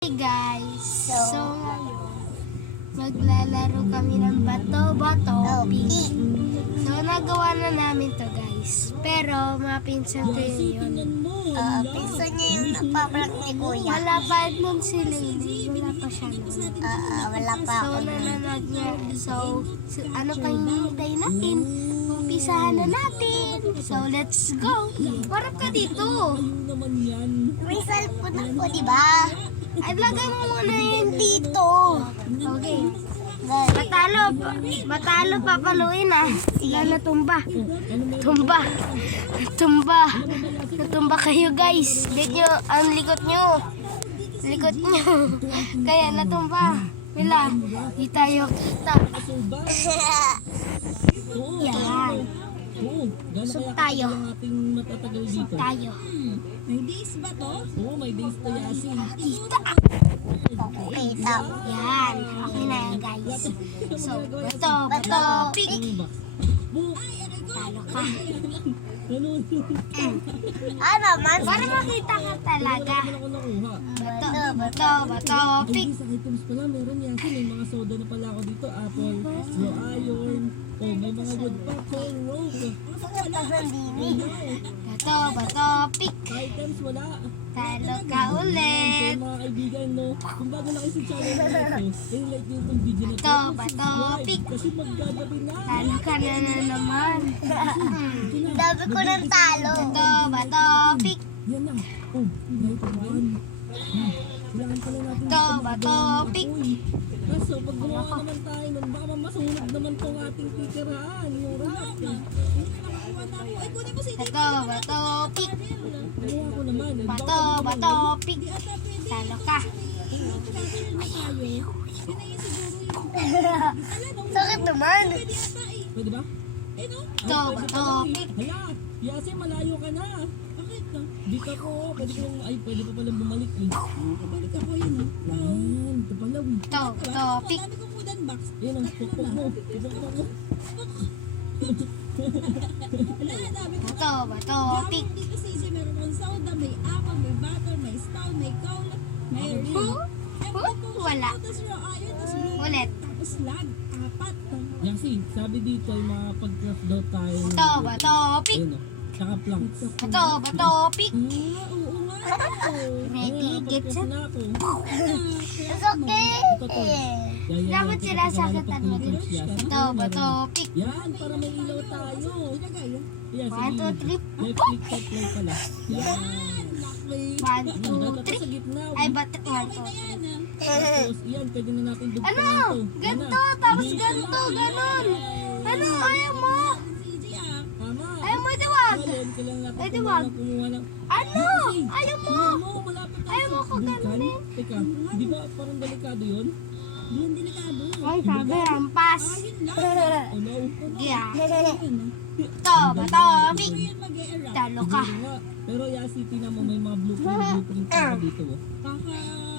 Hey guys, so ngayon maglalaro kami ng bato-bato pig. So nagawa na namin to guys, pero mapinsan ko yun. Pinsan niya yung nagpapalag ni Kuya. Wala pa nun si Lily, wala pa siya nun. Wala pa So ako. nananag niya, so ano pa hinihintay natin? Umpisahan na natin. So let's go. Warap ka dito. May cellphone ako, di ba? Ay, lagay mo muna yun Dito. Okay. Matalo papaluin ah. Sila natumba. Natumba kayo guys. Dito nyo, ang likot nyo. Kaya natumba. Wala, di tayo kita. Yan. So tayo. Tayo. May days ba to? Oo, may days to Yasi. Kita. Kita. Yan. Okay na yan guys. So, bato, pick. Talo ka. Ano man? Para makita ka talaga. Ako nakuha. Bato, pick. Sa items pala, meron Yasi. May mga soda na pala ako dito. Apple, slow iron. Oh, may mga wood pa. Coal rope. Bato, pick. Sa items, wala. Talo ka So, ulit. mga kaibigan, no, kung bago na kayo sa channel na ito, like nyo itong video na ito. Bato, pick. Kasi magagabi na. Talo ka na naman. Sabi ko ng talo. Bato, pick. Yan na. Oh, night one. Kailangan pala natin. Bato, pick. Uy, kaso pag gumawa naman tayo nun, baka masunog naman tong ating titirahan. Yung rack. Ay, kunin mo si Bato, pick. Kaya ko naman. Bato, pick. Talo ka. Sakit naman. Pwede ba? Bato, pick. Hala, Yasi, malayo ka na. Bakit no? Dito ko, pwede pa pala bumalik eh. Kabalik ako yun. Yan, ito pala. Bato, pick. Dami kong wooden box. Yan ang pukpok mo. Pukpok mo. Wala, dami ko. Bato, pick. Dito sa easy, meron kong soda, may apple, may butter, may stout, may cola, may ring. Wala. Tapos raw iron, tapos blue. Ulit. Tapos lag, apat. Yasi, sabi dito yung mga pag-craft daw tayo. Bato, pick. Ayun o, tsaka planks. Bato, pick. Oo nga. Ready, get set. Na ako. It's okay. Ito to. Dapat sila sakitan mo din. Bato, pick. Yan, para may ilaw tayo. Yan, 1, 2, 3. Left click, top play pala. Yan. 1, Dapat 2, sa 3. gitna. Ay, bato. 1, 2, 3. Tapos, yan, pwede na natin dugtungan Ano? to. Ganto, tapos ganto, ganon. Ano? Ayaw mo? Tama. Ayaw mo diwag? Ngayon, kailangan natin Ay, diwag. kumuha ng... Ano? Ayaw mo? Malapit tayo Ayaw mo sa ko vulkan. ganunin? Teka, di ba parang delikado yun? Yun, delikado. Ay, sabi, rampas. Oh no. Yeah. Bato, pick. Yun mag-e-erupt. Talo ka. Siguro nga. Pero Yasi, tingnan mo, may mga blueprint pa dito. Oh. Baka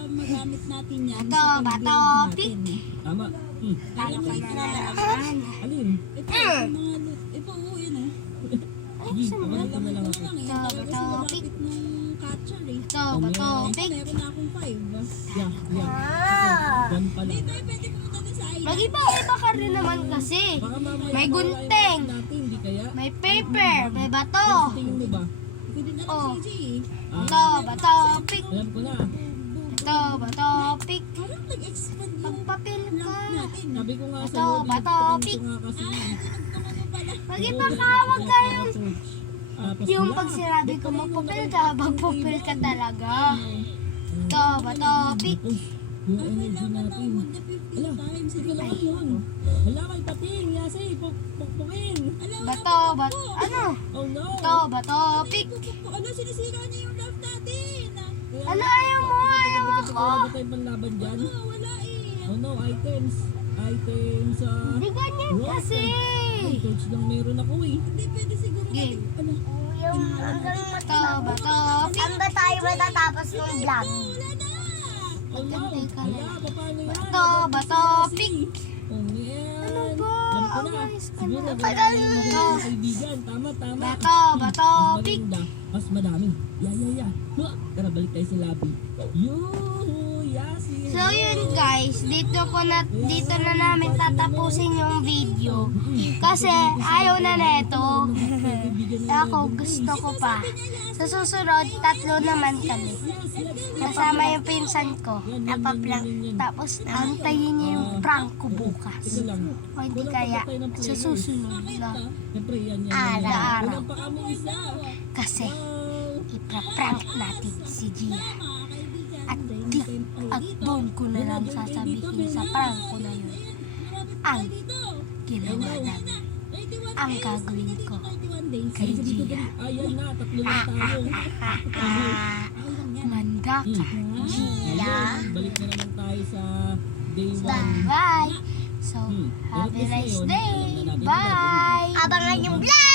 magamit natin yan. Bato, pick. Tama. Talo ka na naman. Alin? Ito, yung mga loot. Ito, oo, yun eh. Sige, pabalik ko na lang ako. Lang eh. Ito, Kasi bato, malapit nung catcher eh. Bato, Ito, pick. meron na akong 5. Yeah, One pa lang. Dito, pwede pumunta din sa island. Mag-iba-iba ka rin naman kasi. Baka mamaya May mawala yung gunting. bato natin, hindi kaya? May paper, may bato. Tingin mo ba? Ikaw din alam, Oh. CJ eh. Bato, pick. Alam ko na. Bato, pick. Parang nag-expand yung Magpapil ka. lock natin. Sabi ko nga Bato, sa'yo, bato, dinagdagan pick. ko nga kasi. Tinagtungan mo pala. Mag-iba ka, wag ka yung... Tapos Yung wala. pag sinabi ko magpapil ka, magpapil ka talaga. Bato, pick. Yung energy natin. Wood na 50 Ala, times. sige lang yun. Hala, may pating. Yasi, pukpukin. Bato, ano? Oh no. Bato, pick. Ano, sinisira niya yung raft natin. Ano, ayaw mo, ayaw ako. Wala ba tayong panlaban dyan? Wala eh. Oh no, items. Items, Hindi ganyan kasi. torch lang meron ako eh. Hindi pwede siguro. Game. Ano? Yung hanggang Bato, pick. Saan ba tayo matatapos ng vlog? Oh no. Hala, paano yan? Bato, pick. Oh yan. Ano ba? Alam ko na. Aways ka Siguro na. wala tayong mga kaibigan. Tama. Bato, Mas pick. maganda, mas madami. Yeah. Tara, balik tayo sa lobby. Yoo! guys, dito na namin tatapusin yung video. Kasi ayaw na neto. Ako gusto ko pa. Sa susunod, 3 naman kami. Kasama yung pinsan ko. Napaprank. Tapos antayin niyo yung prank ko bukas. Ito lang. O hindi kaya sa susunod na Siyempre, yan yan. araw. Kulang pa kami isa. Kasi ipra-prank natin si Gia. At doon ko na lang sasabihin sa prank ko na yun ang ginawa namin. Ang gagawin ko kay Gia. Ayan na, 3 lang tayo. Manda ka, Gia. Balik na naman tayo sa day 1. Bye! So, have a nice day! Bye! Abangan yung vlog!